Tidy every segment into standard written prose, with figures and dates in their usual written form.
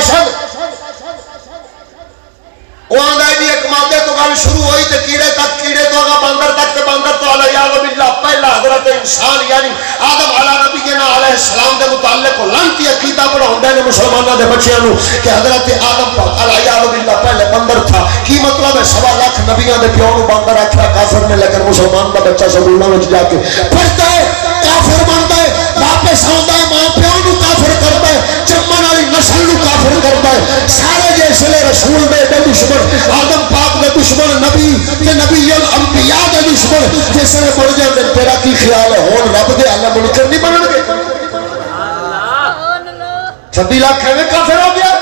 راشد وہ آندا ہے جی ایک مادے تو گل شروع ہوئی تے کیڑے تک، کیڑے تو اگا باندر تک، تے باندر تو علیہ باللہ پہلا حضرت انسان یعنی آدم علیہ نبینا علیہ السلام دے متعلق لعنتی عقیدہ پڑھاوندا ہے مسلماناں دے بچیاں نو کہ حضرت آدم پاک علیہ باللہ پہلے بندر تھا۔ کی مطلب ہے 1.25 لاکھ نبیاں دے پیو نو باندر آکھیا کافر نے، لیکن مسلمان دا بچہ سکولاں وچ جا کے پڑھدا ہے کافر بندا ہے، واپس آندا ہے ماں پیو نو کافر کردا ہے، جمن والی نسل نو کافر کردا ہے۔ سارے جیسے رسول دے دشمن، آدم پاک دے دشمن، نبی تے نبی الانبیاء دے دشمن جیسے بڑھ جاندے۔ تیرا کی خیال ہے ہون رب دے اعلی منکر نہیں بنن گے؟ 26 لاکھ ہے کافر ہو گیا۔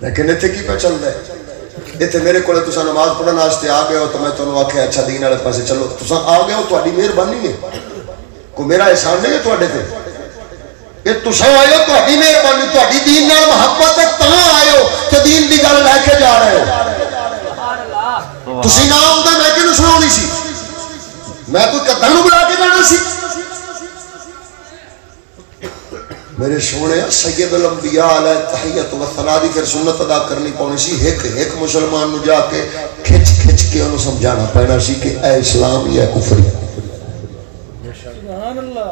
لیکن اتنے کی پہ چل رہا ہے؟ اتنے میرے کو تسا نماز پڑھنے واسطے آ گئے ہو تو میں تمہیں آخیا اچھا دین والے پاسے چلو، تسا آ گئے ہو تہاڈی مہربانی ہے، کوئی میرا احسان نہیں ہے تواڈے تے، یہ تسا آئے ہو تہاڈی مہربانی، تہاڈی دین نال محبت ہے تاں آئے ہو تے دین دی گل لے کے جا رہے ہو۔ تسی نہ آؤندے میں کینوں سناونی سی؟ میں کوئی کدھا نوں بلا کے جانا سی؟ میرے سونے سید الانبیاء علیہ تحیت و ثنا دی پھر سنت ادا کرنی پونی سی، ایک مسلمان نو جا کے کھچ کھچ کے انہوں سمجھانا پینا سی کہ اے اسلام یا کفر۔ سبحان اللہ۔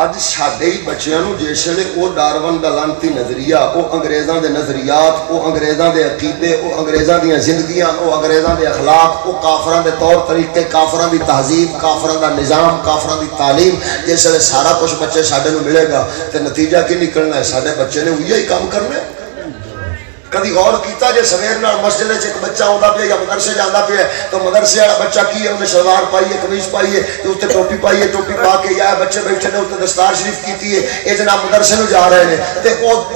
آج ساڈے ہی بچیاں نو جیسے او ڈارون دا لانتی نظریہ، او انگریزاں دے نظریات، او انگریزاں دے عقیدے، او انگریزاں دی زندگیاں، او انگریزاں دے اخلاق، او کافراں دے طور طریقے، کافراں دی تہذیب، کافراں دا نظام، کافراں دی تعلیم، جیسے سارا کچھ بچے ساڈے نو ملے گا تے نتیجہ کی نکلنا ہے؟ ساڈے بچے نے وہی کام کرنا ہے۔ کدی غور کیتا جے سویر نال مسجد وچ ایک بچہ آندا پیا یا مدرسے جاندا پیا تو مدرسے والا بچہ کی ہے، انہیں شلوار پائی ہے، قمیض پائی ہے تے اوتے ٹوپی پائی ہے، ٹوپی پا کے یا بچے بیٹھے نے اوتے دستار شریف کیتی ہے، اے جناب مدرسے نو جا رہے ہیں تے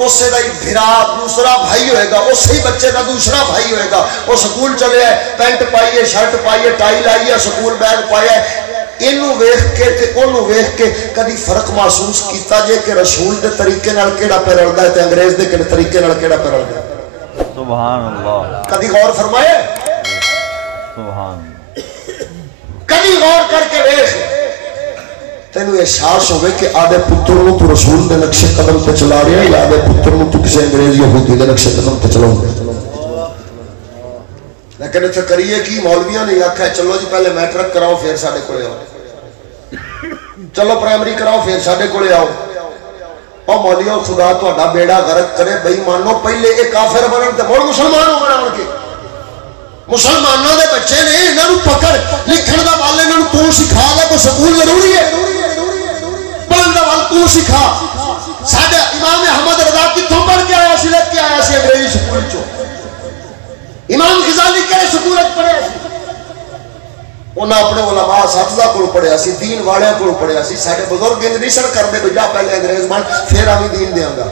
اسے دا ہی بھرا دوسرا بھائی ہوئے گا، اسی بچے دا دوسرا بھائی ہوئے گا، وہ سکول چلے ہے، پینٹ پائی ہے، شرٹ پائی ہے، ٹائی لائی ہے، سکول بیگ پایا ہے۔ انہوں ویخ کے تے انہوں ویخ کے کدی فرق محسوس کیتا جے کہ رسول دے طریقے نال کیڑا پہ رلدا ہے تے انگریز دے طریقے نال کیڑا پہ رلدا ہے؟ سبحان اللہ۔ کدی غور فرمائے؟ سبحان۔ کدی غور کر کے ویخ تینوں احساس ہوئے کہ آدھے پتر نو تو رسول دے نقش قدم تے چلا رہے ہیں یا آدھے پتر نو تو کسی انگریز یہودی دے نقش قدم تے چلاؤں گے؟ لیکن اتنے کریے کی مولویاں نے آکھا ہے چلو جی پہلے میٹرک کراؤ پھر ساڈے کولے آؤ، چلو پرائمری کراؤ پھر ساڈے کولے آؤ۔ او مولیو خدا تہاڈا بیڑا غرق کرے، بے ایمانو پہلے ایک کافر بنن تے مڑ مسلمان ہو بنان کے۔ مسلمانوں دے بچے نے انہاں نوں پکڑ لکھن دا وال انہاں نوں تو سکھا لے، کوئی سکول ضروری ہے؟ پڑھن دا وال تو سکھا۔ ساڈے امام احمد رضا کتھوں پڑھ کے آیا سی؟ لکھ کے آیا سی انگریزی سکول چوں۔ امام غزالی کہڑے سکول وچ پڑھیا سی؟ انہاں اپنے علماء اساتذہ کو پڑھیا سی، دین والے کو پڑھیا سی۔ سارے بزرگ انج نہیں سن کردے کہ جا پہلے انگریز بن پھر آویں دین دیاں گا۔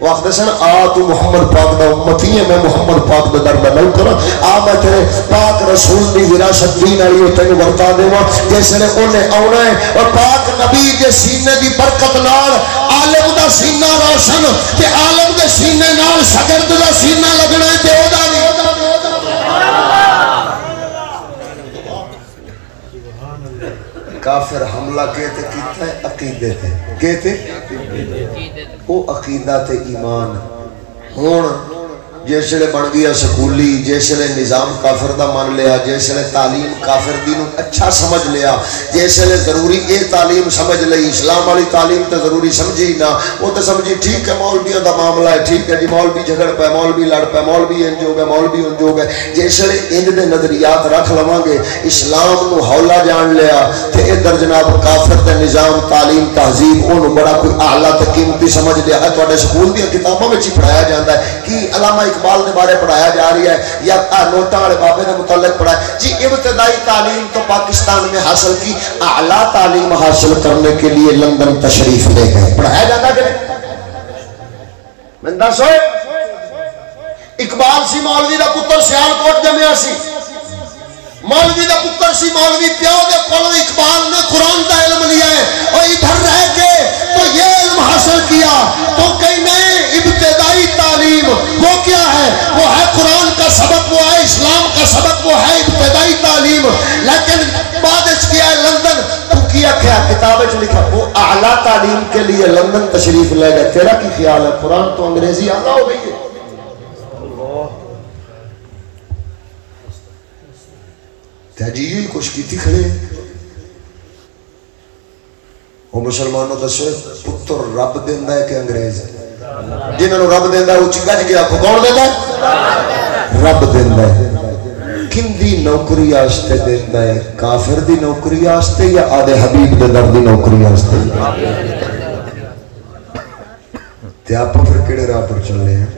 وہ آخدے سن آ تو محمد پاک دا امتی ہے، میں محمد پاک دا در دا نوکر آ میں تیرے پاک رسول دی وراثت دین والی تینوں ورتا دیواں جس نے انہیں آنا ہے۔ اور پاک نبی دے سینے دی برکت نال عالم دا سینہ روشن تے عالم دے سینے نال شاگرد دا سینہ لگنا ہے تے او دا بھی کافر حملہ کہتے کیتا ہے عقیدے تے کہتے او عقیدہ تے ایمان ہون جیسے بن گیا سکولی، جیسے نظام کافر دا مان لیا، جیسے تعلیم کافر دینوں اچھا سمجھ لیا، جیسے ضروری اے تعلیم سمجھ لئی، اسلام والی تعلیم تے ضروری سمجھی نہ، وہ تے سمجھی ٹھیک ہے مولویوں دا معاملہ ہے، ٹھیک ہے جی مولوی جھگڑ پہ، مولوی لڑ پہ، مولوی انج ہو گئے، مولوی انج ہو گئے، جیسے انج دے نظریات رکھ لواں گے، اسلام نو ہولا جان لیا تے ادھر جناب کافر دے نظام تعلیم تہذیب اونوں بڑا کوئی اعلیٰ تے قیمتی سمجھ لیا ہے۔ تواڈے سکول دی کتاباں وچ ہی پڑھایا جاندا ہے کہ علامہ اقبال نے بارے پڑھایا جا رہی ہے یا نوٹاں والے بابے نے متعلق پڑھایا جی ابتدائی تعلیم تو پاکستان میں حاصل کی، اعلیٰ تعلیم حاصل کرنے کے لیے لندن تشریف لے گئے، پڑھایا جاتا کہ میں دسو اقبال سی مولوی دا پتر سیالکوٹ جمعیا سی، مولوی دا پتر سی مولوی پیو دے کولوں اقبال نے قرآن دا علم لیا ہے اور ادھر رہ کے تو یہ علم حاصل کیا تو کہیں نہیں ابتدائی تعلیم وہ کیا ہے؟ وہ ہے قرآن کا سبق، وہ ہے اسلام کا سبق، وہ ہے ابتدائی تعلیم۔ لیکن بعد اس کیا ہے لندن تو کیا کیا کتاب کتاب لکھا وہ اعلیٰ تعلیم کے لیے لندن تشریف لے گئے. تیرا کی خیال ہے قرآن تو انگریزی اعلیٰ ہو گئی ہے؟ تحجیل کچھ کی تھی کھڑے. وہ مسلمانوں دسو پتر رب دیندہ ہے کہ انگریز؟ جنہوں رب دیندہ ہے وہ چنگا جی گیا کون دیندہ ہے؟ رب دیندہ ہے. کن دی نوکری آستے دیندہ ہے؟ کافر دی نوکری آستے یا آدھے حبیب دے در دی نوکری آستے؟ تے آپ پھر کیڑے راہ پر چل رہے ہیں؟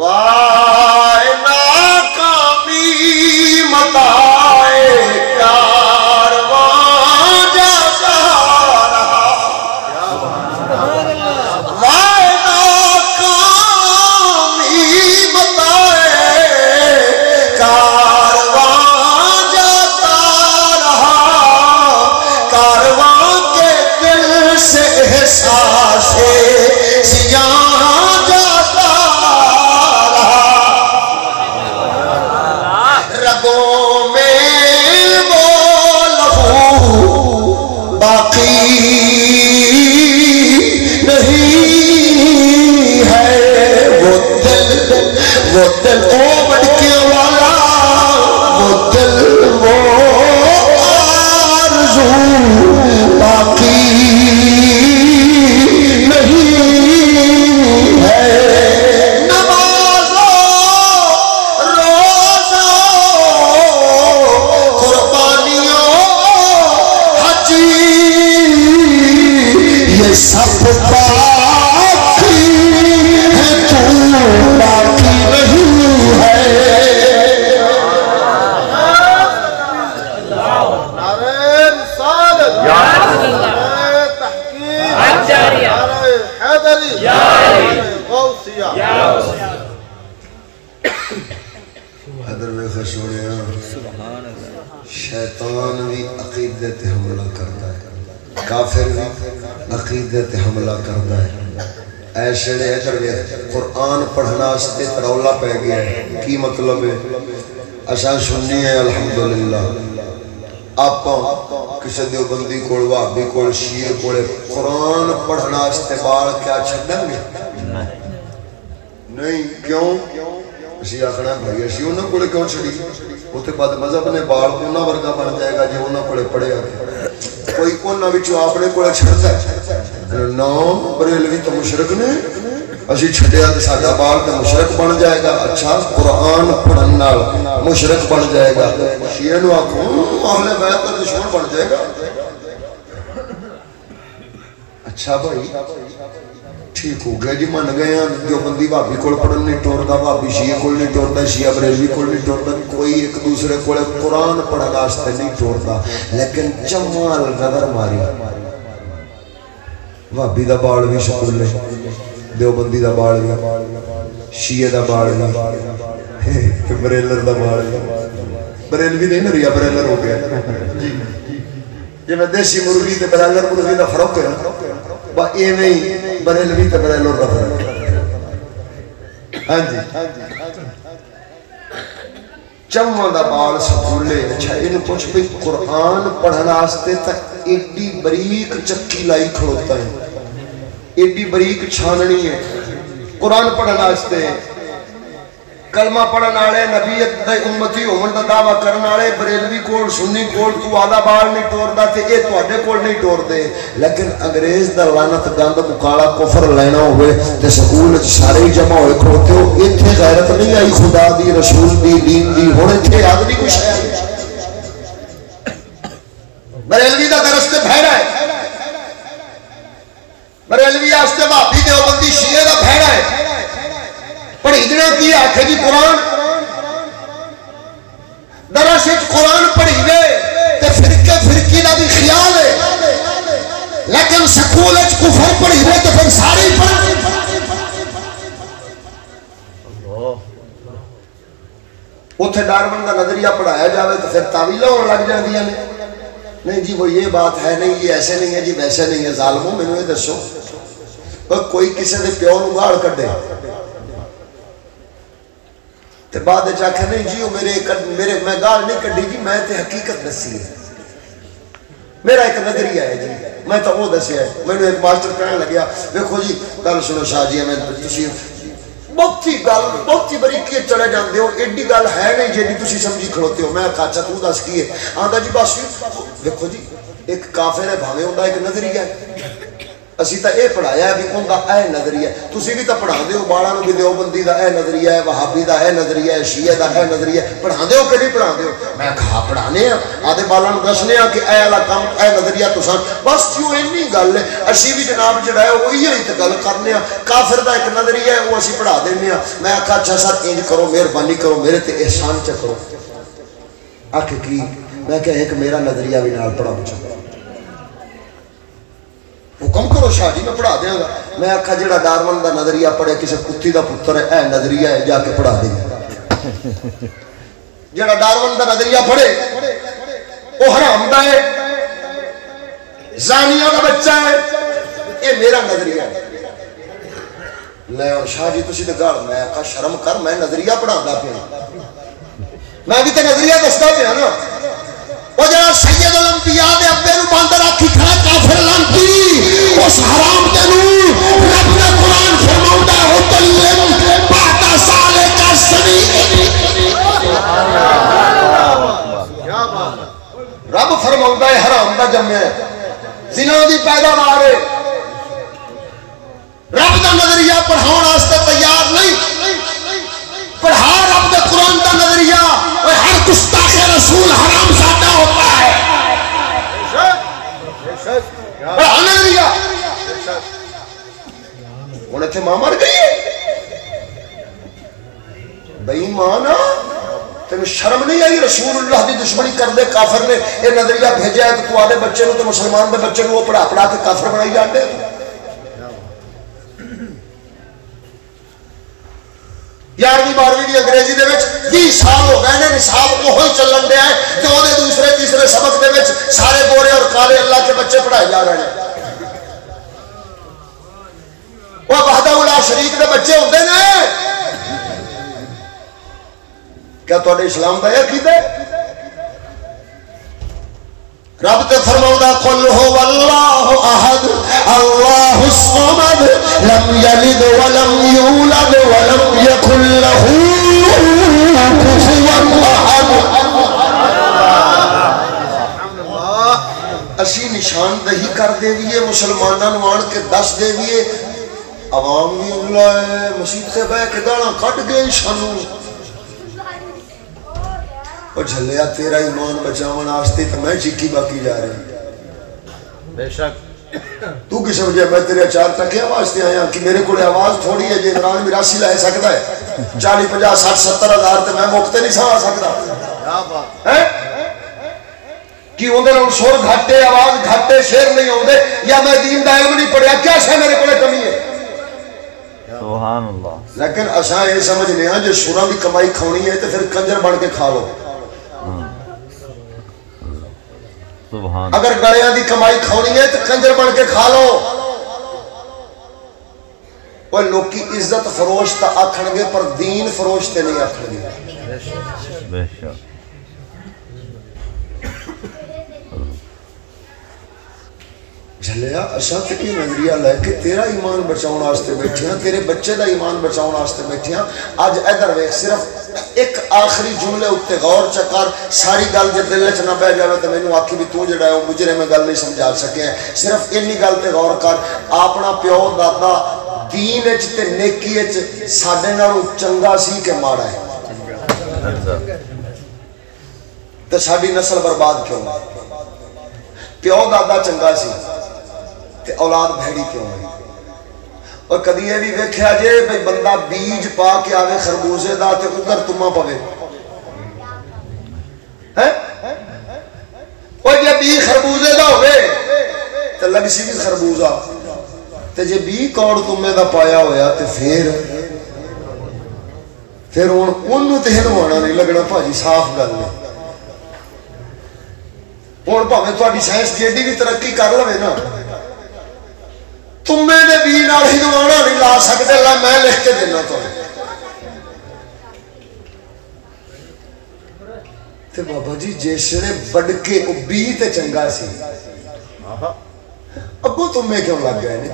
وائے ناکامی متائے کاروان جاتا رہا. وائے ناکامی متائے کاروان جاتا رہا. کاروان کے دل سے احساس سیاں شیطان بھی عقیدت حملہ کرتا ہے، کافر بھی عقیدت حملہ کرتا ہے. ایسے نے قرآن پڑھنا ستے ترولا پہ گیا ہے. کی مطلب ہے؟ اشان سننی ہے الحمدللہ. آپ کسی دیوبندی کوڑ وہابی کوڑ شیعہ کوڑ قرآن پڑھنا استعمال کیا چھڑیں گے؟ نہیں. کیوں؟ اسی آخنا بھائی اسی انہوں کوڑے کیوں چھڑی؟ وہ تے بعد مذہب نے بال انہوں ورگا بن جائے گا جی انہوں کوڑے پڑھے آگے. کوئی انہوں بچو آپ نے کوڑے چھڑتا ہے نو بریلوی تو مشرک نے اسی چھڑیا تے ساڑھا بال تے مشرک بن جائے گا. اچھا قرآن پڑھنال مشرک بن جائے گا. شیعہ نو آکھوں اہل بیت کا دشمن بن جائے گا. اچھا بھائی ٹھیک ہو گیا جی من گئے ہیں. دیوبندی بھابی کول پڑھن نہیں ٹورتا، بھابی شیعہ کول نہیں ٹورتا، شیعہ بریلوی کول نہیں ٹورتا، کوئی ایک دوسرے کول قرآن پڑھن واسطے نہیں ٹورتا. لیکن جمال نظر ماری بھابی دا بال بھی سکول ہے، دیوبندی دا بال بھی، شیعہ دا بال بھی، بریلر دا بال بھی. بریلوی نہیں نریا بریلر ہو گیا جی میں دیسی مرغی تے بریلر مرغی دا فرق ہے با اے نہیں بریلوی تے بریلر دا فرق. ہاں جی چمہ دا بال سکولے. اچھا انہوں پوچھ بھی قرآن پڑھنا آستے تک ایڈی بریک چکی لائی کھڑوتا ہے، ایڈی بریک چھاننی ہے قرآن پڑھنا آستے. کلمہ پڑھن آڑے نبیت دے امتی ہومن دا دعویٰ کرن آڑے بریلوی کول سنی کول تو آدھا بال نہیں ٹور دا تے اے تو آدھے کول نہیں ٹور دے. لیکن انگریز دا لانت گاند مکالا کفر لینا ہوئے تے سکول سارے ہی جمع ہوئے کھڑوتے ہو. ایتھے غیرت نہیں آئی خدا دی رسول دی دین دی ہونے تھے آدمی کچھ ہے. بریلوی دا درستے بھیڑا ہے، بریلوی آستے بھابی دیوبندی شیعہ دا بھیڑا ہے. پر ادنا کی آنکھیں جی قرآن دراصل قرآن پڑھی گئے تے فرقی دا بھی خیال ہے. لیکن سکول اچ کفر پڑھی گئے تے پھر سارے ہی پڑھ. اتھے ڈارون کا نظریہ پڑھایا جاوے تو پھر تعویلہ اور لگ جائیں دیا نہیں جی وہ یہ بات ہے نہیں، یہ ایسے نہیں ہے جی ویسے نہیں ہے. ظالموں میں نے دسو کوئی کسی نے پیور اگاڑ کر دے تے بعد آخیا نہیں جی وہ میرے میں گال نہیں کڈی جی، میں تے حقیقت دسی ہے، میرا ایک نظریہ ہے جی، میں تو وہ دسیا ہے۔ میں نے ایک ماسٹر کہنے لگیا دیکھو جی گل سنو شاہ جی، میں تسی بہت ہی بریکی چلے جاندے ہو، ایڈی گل ہے نہیں جی تسی سمجھی کھڑوتے ہو۔ میں کہا اچھا تو دس کی ہے؟ آندا جی بس دیکھو جی ایک کافر ہے بھاویں اوندا ایک نظریہ ہے، اسی تا اے پڑھایا ہے بھی اوندا اے نظریہ ہے، تسی بھی تا پڑھا دے ہو باڑا نو بھی دیوبندی دا اے نظریہ ہے، وہابی دا اے نظریہ ہے، شیعہ دا اے نظریہ ہے، پڑھا دے ہو کہ نہیں پڑھا دے ہو؟ میں کہا پڑھانے ہیں، آدھے بالا نو دسنے ہیں کہ اے والا کام اے نظریہ تساں بس کیوں اینی گل ہے، اسی بھی جناب جڑا ہے وہ یہی تے گل کرنے ہیں، کافر دا ایک نظریہ ہے وہ اسی پڑھا دینے ہیں۔ میں کہا اچھا سر انج کرو مہربانی کرو میرے تے احسان چ کرو۔ آکھ کی میں کہ ایک میرا نظریہ بھی نال پڑھاؤ چاہتا حکم کرو شاہ جی میں پڑھا دیاں گا۔ میں آکھا جڑا ڈارون دا نظریہ پڑھے کسی کتی دا پتر ہے اے نظریہ ہے جا کے پڑھا دیں گا۔ جڑا ڈارون دا نظریہ پڑھے وہ حرام دا ہے، زانیہ دا بچہ ہے، اے میرا نظریہ ہے۔ لے اور شاہ جی تسی تے گال، میں آکھا شرم کر میں نظریہ پڑھاندا پیا، میں بھی تے نظریہ دسدا پیا نا۔ وہ جڑا سید الانبیاء دے ابے نو باندر آکھی کھڑا کافر لانتی، اس حرام دے نو رب نے قرآن فرماؤندا ہے تلم بعد سالے کا سنی۔ رب فرماؤندا ہے حرام دا جمع ہے، زنا دی پیداوار ہے، رب دا نظریہ پڑھاؤن واسطے تیار نہیں، پڑھا رب دے قرآن دا نظریہ، ہر گستاخ رسول حرام زادہ ہوتا ہے، پڑھا نظریہ۔ انہیں تھے ماں مر گئی بھئی ماں نا تمہیں شرم نہیں آئی؟ رسول اللہ دی دشمنی کر دے کافر نے یہ نظریہ بھیجا ہے تو آدھے بچے نو تو مسلمان دے بچے نو وہ پڑھا کے کافر بنائی جاندے۔ یارویں بارویں دی انگریزی دے وچ 20 سال ہو گئے نے نصاب وہی چلن دیا ہے کہ وہ دوسرے تیسرے سبق دے وچ سارے گورے اور کالے اللہ کے بچے پڑھائے جا رہے ہیں۔ وہ وحدہ الا شریک دے بچے ہوندے نے، کیا تہاڈے اسلام دا یہ عقیدہ ہے؟ رب تے فرماؤندا قل هو اللہ احد اللہ الصمد لم یلد ولم یولد ولم یکن له کفوا احد۔ اسی نشاندہی کر دے ویے مسلماناں نوں آن کے دس دے ویے، عوام بھی اللہ مسجد تے بیٹھ کے گالاں کٹ گئے سانوں۔ اور جھلیا تیرا ایمان بچاون واسطے تو میں چیکی باقی جا رہی بے شک۔ تو کس وجہ میں تیرے چار ٹکیاں واسطے آیا کہ میرے کو آواز تھوڑی ہے جی عمران میراسی لے سکتا ہے 40 50 60 70 ہزار تے میں مفت نہیں سا سکتا کہ اندر سر گھٹے آواز گھٹے شیر نہیں ہوندے یا میں دین دا علم نہیں پڑھیا کیا شے میرے کو کمی ہے؟ سبحان اللہ۔ لیکن اساں یہ سمجھنے ہاں جو سراں دی کمائی کھونی ہے تو پھر کنجر بن کے کھا لو۔ اگر گڑیاں دی کمائی کھونی ہے تو کنجر بن کے کھا لو۔ وہ لوکی عزت فروش تا آکھن گے پر دین فروش تے نہیں آکھن گے۔ بے شک۔ جھلیا اساں تے یہ نظریہ لے کے تیرا ایمان بچاؤن واسطے بیٹھے ہیں، تیرے بچے دا ایمان بچاؤن واسطے بیٹھے ہیں۔ آج ادھر ویکھ صرف ایک آخری جملے اتے غور چکر، ساری گل جے دل وچ نہ بہ جاوے تے مینوں آکھی بھی تو جڑا ہے او مجرم میں گل نہیں سمجھا سکے ہیں۔ صرف انی گل تے غور کر، اپنا پیو دادا دین وچ تے نیکی وچ ساڈے نالوں چنگا سی کہ ماڑا ہے؟ تے ساڈی نسل برباد کیوں؟ پیو دادا چنگا سی تے اولاد بھیڑی کیوں ہے؟ اور کدی یہ بھی ویکھیا جے بھئی بندہ بیج پا کے آوے خربوزے دا تے اگر تمہ پوے اور جے بی خربوزے دا ہوئے تے لگ سی بھی خربوزہ تے جے بی کوڑ تمہیں دا پایا ہویا تے پھر انہوں تے ہنوانا نہیں لگنا بھاجی صاف گل ہے۔ اور بھاویں تہاڈی سائنس جیڈی بھی ترقی کر لوے نا تمہیں دے بھی نال ہنوانا نہیں لا سکتے، اللہ میں لکھ کے دینا تو تے بابا جی جیسے بڑھ کے او بی تے چنگا سی ابو تمہیں کیوں لگ گئے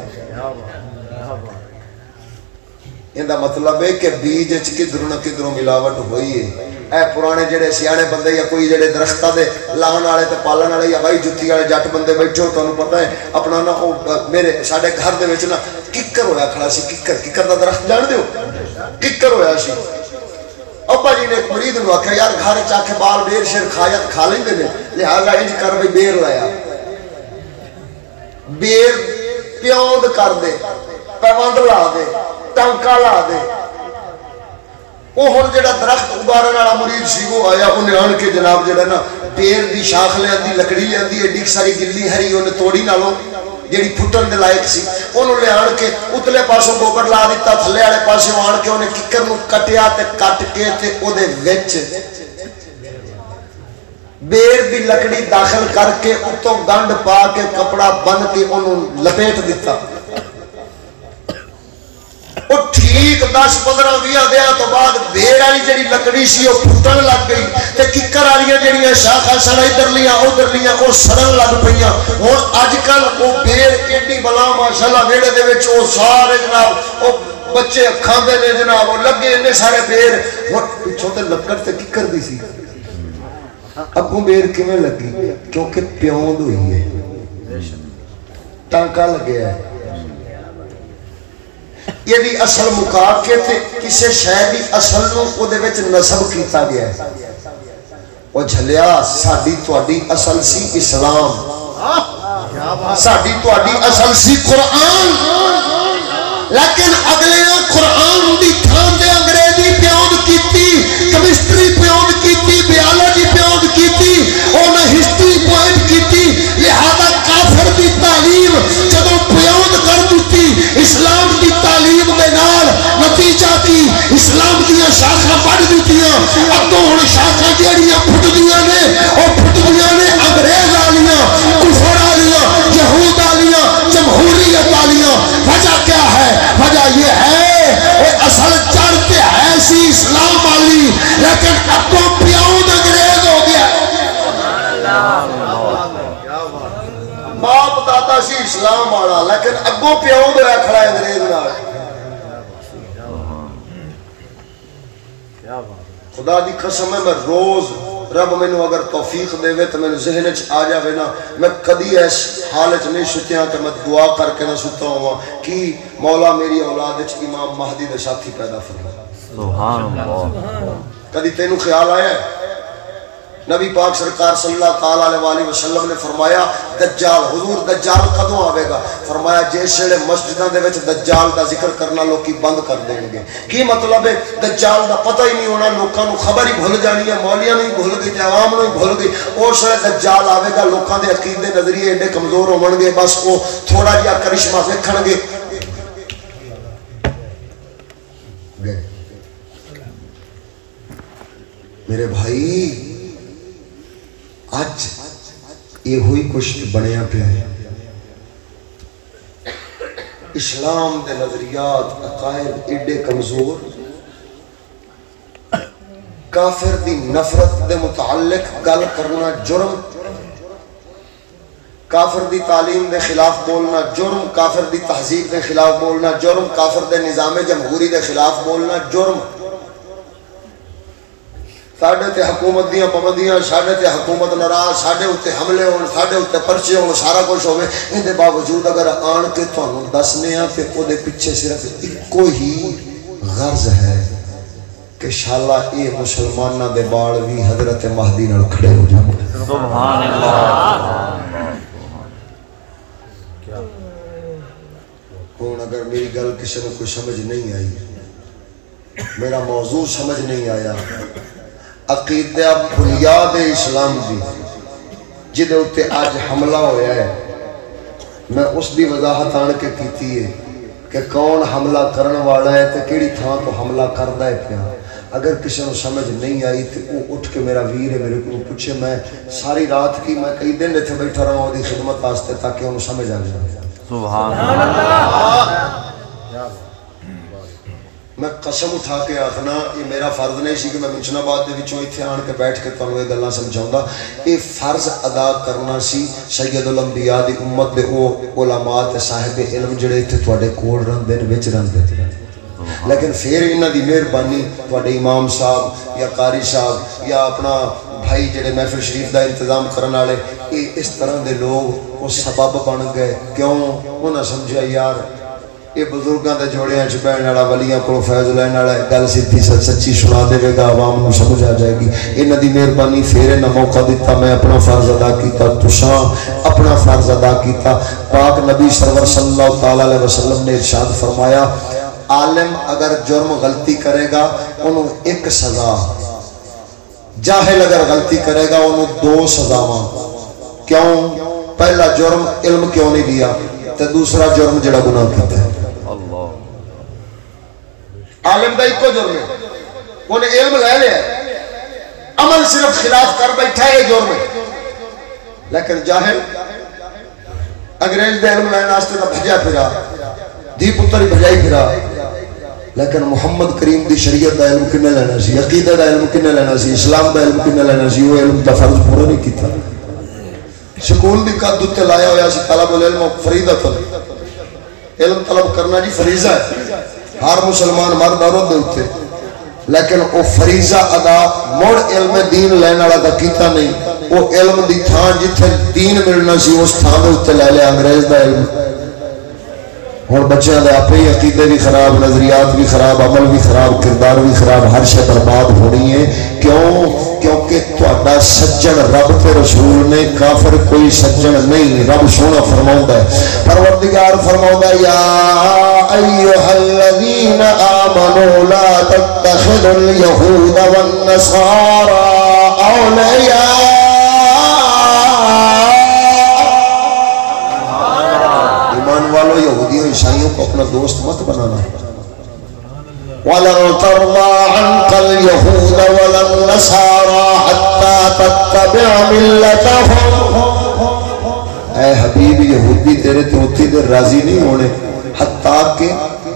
اندہ مطلب ہے کہ بیج کدھروں نہ کدھروں ملاوٹ ہوئی ہے اے پرانے جڑے سیانے بندے یا کوئی جڑے درختہ دے لان آلے تے پالن آلے یا بھائی جتی آلے جٹ بندے بیٹھے ہو تو انہوں پتہ ہے اپنا نا میرے ساڑھے گھر دے ویچنا ککر ہویا کھڑا سی ککر دا درخت جان دے ہو ککر ہویا سی ابا جی نے ایک مرید نے آکھا یار گھر چاکے بال بیر شیر کھایت کھا لیں دے لہذا انج کر بھی بیر لایا بیر پیوند کر دے پیوند لا دے ٹانکا لا دے وہ ہن جڑا درخت ابارن والا مرید سی وہ آیا انہیں آن کے جناب جڑا نا بیر دی شاخ لے آندی لکڑی لے آندی ایڈی ساری گلی ہری انہیں توڑی نالوں جیڑی پھٹن دے لائق سی انہوں لے آن کے اتلے پاسوں گوبر لا دیتا تھلے والے پاسوں آن کے انہیں ککر نو کٹیا تے کٹ کے تے او دے وچ بیر دی لکڑی داخل کر کے اتوں گنڈ پا کے کپڑا بن کے انہوں لپیٹ دیتا وہ ٹھیک 10-15-20 دیا تو بعد بیر والی جڑی لکڑی سی وہ پھٹن لگ گئی تے ککر والی جڑیاں شاخاں سن ادھر لیاں وہ سڑن لگ پئیاں ہن اج کل وہ بیر ایڈی بلا ماشاءاللہ ویڑے دے وچ وہ سارے جناب وہ بچے کھاندے نے جناب وہ لگے نے سارے بیر وہ پچھوں تے لکڑ تے ککر دی سی اگوں بیر کیویں لگی کیونکہ پیوند ہوئی ہے ٹانکا لگیا ہے یہ دی اصل مکا کے تھے کسے شاید دی اصل نو او دے وچ نسب کیتا گیا ہے وہ جھلیا ساڈی تواڈی اصل سی اسلام ساڈی تواڈی اصل سی قرآن لیکن اگلے قرآن دی تھان دے انگریزی پیوند کیتی کیمسٹری پیوند کیتی بیالوجی پیوند کیتی انہیں ہسٹری پوائنٹ کیتی لہذا کافر دی تعلیم جدوں پیوند کر دیتی اسلام دی تعلیم دے نال نتیجہ کی اسلام دیا شاخہ بڑھ دیتیاں اب تو ہن شاخہ جیڑیاں پھٹ دیاں نے او پھٹ دیاں نے انگریز آلیاں کفر آلیاں یہود آلیاں جمہوریت آلیاں وجہ کیا ہے وجہ یہ ہے وہ اصل چڑھتے ہے سی اسلام والی لیکن اب تو پیاؤں انگریز ہو گیا باپ دادا سی اسلام والا لیکن اگوں پیاؤں ہویا کھڑا ہے انگریز نال خدا دی قسم ہے میں روز رب میں نو اگر توفیق دے وے تو میں ذہن وچ آ جاوے نا میں کدی اس حالت نہیں سوتیاں کہ میں دعا کر کے نہ سوتا ہوا کہ مولا میری اولاد وچ امام مہدی دے ساتھی پیدا فرما سبحان اللہ کدی تینوں خیال آیا ہے نبی پاک سرکار صلی اللہ تعالیٰ علیہ وسلم نے فرمایا دجال حضور دجال کدوں آوے گا فرمایا جیسے مسجدوں دے وچ دجال دا ذکر کرنا لوکی بند کر دیں گے کی مطلب ہے دجال دا پتہ ہی نہیں ہونا لوکاں نو خبر ہی بھول جانی ہے مولیاں نو ہی بھول گئی تے عوام نو ہی بھول گئی اس ویلے دجال آوے گا لوکاں دے عقیدے نظریے ایڈے کمزور ہون گے بس وہ تھوڑا جہا کرشمہ ویکھن گے میرے بھائی آج یہ ہوئی کچھ بنیا پہ ہے اسلام دے نظریات عقائد ایڈے کمزور کافر دی نفرت دے متعلق گل کرنا جرم کافر دی تعلیم دے خلاف بولنا جرم کافر دی تہذیب دے خلاف بولنا جرم کافر دے نظام جمہوری دے خلاف بولنا جرم ساڑھے تے حکومت دیاں پابندیاں ساڑھے تے حکومت ناراض ساڑھے اتے حملے ہون ساڑھے اتے پرچے ہون سارا کچھ ہوئے ان دے باوجود اگر آن کے تانوں دسنے ہیں تے او دے پیچھے صرف ایک ہی غرض ہے کہ شاءاللہ اے مسلمانہ دے باڑ بھی حضرت مہدی نال کھڑے ہو جائیں سبحان اللہ کون اگر میری گل کسی نے کوئی سمجھ نہیں آئی میرا موضوع سمجھ نہیں آیا عقیدہ بنیاد اسلام دی جدے ہوتے آج حملہ ہویا ہے میں اس دی وضاحت آن کے کیتی ہے کہ کون حملہ کرنے والا ہے تے کیڑی تھاں تو حملہ کردہ ہے پیا اگر کسی نے سمجھ نہیں آئی تو وہ اٹھ کے میرا ویر ہے میرے کو پوچھے میں ساری رات کی میں کئی دن تھے بیٹھا رہا ہوں دی خدمت آستے تاکہ انہوں سمجھ آ جائے سبحان اللہ میں قسم اٹھا کے آخنا یہ میرا فرض نہیں سی کہ میں منشن آباد دے وچوں اتنے آن کے بیٹھ کے تمہیں یہ گلاں سمجھاؤں گا. یہ فرض ادا کرنا سی سید الانبیاء دی امت دے او علماء تے صاحب علم جڑے اتنے تواڈے کول رہندے نے وچ رہندے. لیکن پھر انہاں دی مہربانی تواڈے امام صاحب یا قاری صاحب یا اپنا بھائی جڑے محفل شریف دا انتظام کرن والے اس طرح دے لوگ وہ سبب بن گئے. کیوں؟ انہاں سمجھا یار یہ بزرگاں دے جوڑیاں چ بہن والا ولیاں کو فیض لین والا گل سیدھی سچی سنا دے گا عوام کو سمجھ آ جائے گی. انہاں دی مہربانی پھر انہاں موقع دیتا میں اپنا فرض ادا کیتا تساں اپنا فرض ادا کیتا. پاک نبی سرور صلی اللہ تعالی علیہ وسلم نے ارشاد فرمایا عالم اگر جرم غلطی کرے گا انہوں ایک سزا، جاہل اگر غلطی کرے گا انہوں 2 سزاواں. کیوں؟ پہلا جرم علم کیوں نہیں دیا تے دوسرا جرم جڑا گناہ کیتا ہے. عالم دا ایک جرم ہے انہیں علم لے لیا عمل صرف خلاف کر بیٹھا ہے یہ جرم ہے. لیکن جاہل انگریز دے علم لینا واسطے دا بھجا پھرا دھی پتر ہی بھجائی پھرا. لیکن محمد کریم دی شریعت دا علم کنے لینا سی، عقیدہ دا علم کنے لینا سی، اسلام دا علم کنے لینا سی. وہ علم دا فرض پورا نہیں کیتا. سکول دی قد تے لایا ہویا سی طلب العلم فریضۃ، علم طلب کرنا جی فریضہ ہے ہر مسلمان مرد عورت دے اوتے. لیکن وہ فریضہ ادا مڑ علم دین لین والا دا کیتا نہیں. وہ علم دی تھان جتھے دین ملنا سی اس تھان دے اوتے لے لیا انگریز دا علم. ہوں بچوں کے آپ ہی عقیدے بھی خراب، نظریات بھی خراب، عمل بھی خراب، کردار بھی خراب، ہر شے برباد ہونی ہے. کیوں؟ کیونکہ تہاڈا سجن رب تے رسول نے، کافر کوئی سجن نہیں. رب سونا فرماؤں ہے، پروردگار فرماؤں ہے یا ایھا الذین آمنوا لا تتخذوا اليہود والنصارى اولیاء. والو یہودیوں عیسائیوں کو اپنا دوست مت بنانا. وَلَن تَرْضَىٰ عَنْكَ الْيَهُودَ وَلَا النَّصَارَىٰ حَتَّىٰ تَتَّبِعَ مِلَّتَهُمْ. اے حبیب یہودی تیرے تے اوتھے دے راضی نہیں ہونے حتیٰ کہ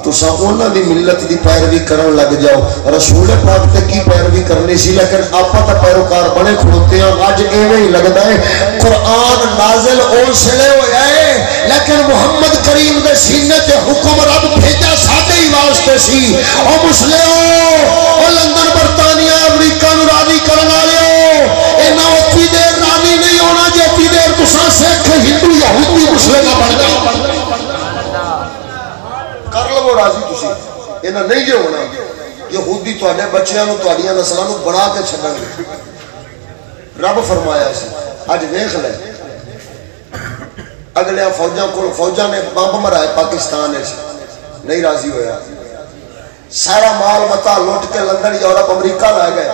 تساں انہاں دی ملت دی پیروی کرن لگ جاؤ. رسول پاک تے کی پیروی کرنی سی لیکن آپا تے پیروکار بنے کھڑوتے ہیں. اج ایویں ہی لگدا ہے قرآن نازل اس لیے ہویا ہے لیکن محمد کریم دے سینے تے حکم رب بھیجا ساڈے ہی واسطے سی. او مسلمو او لندن برطانیہ امریکہ نو راضی کرن والےو انہاں اوتھی دیر راضی نہیں ہونا جے دیر تساں سکھ ہندو یہودی مسلمان بن جاؤ. کر لو راضی تسی انہاں نہیں جو ہونا. یہودی تواڈے بچیاں نو تواڈیاں نسلاں نو بنا کے چھڈن گے. رب فرمایا سی اج ویکھ لے اگلے فوجاں نے بمب مرائے پاکستان نہیں راضی ہویا. سارا مال متا لوٹ کے لندن یورپ امریکہ لے گئے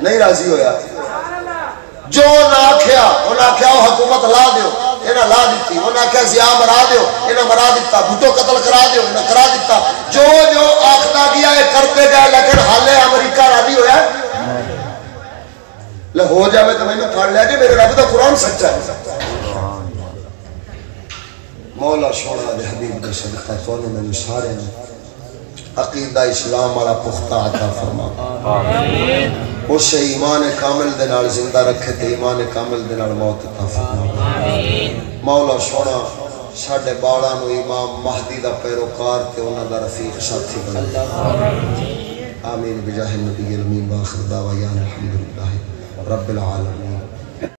نہیں راضی ہویا. جو نہ آکھیا انہاں آکھیا حکومت لا دیو انہاں لا دیتی. انہاں آکھیا ضیاء مرا دیو انہاں مرا دیتا. بھٹو قتل کرا دیو انہاں کرا دیتا. جو آکھدا گیا ہے کرتے گئے لیکن حالے امریکہ راضی ہویا لے ہو جاوے تو میں نے پڑھ لیا کہ میرے رب دا قرآن سچا ہے. مولا سونا دے حبیب دے صدقہ تانوں میں سارے عقیدہ اسلام والا پختہ عطا فرما. اسے ایمان کامل دے نال زندہ رکھے تے ایمان کامل دے نال موت عطا فرما. مولا سونا ساڈے باڑاں نو امام مہدی دا پیروکار تے انہاں دا رفیق ساتھی بنا. آمین بجاہ النبی الامین واخر دعوانا الحمدللہ رب العالمین.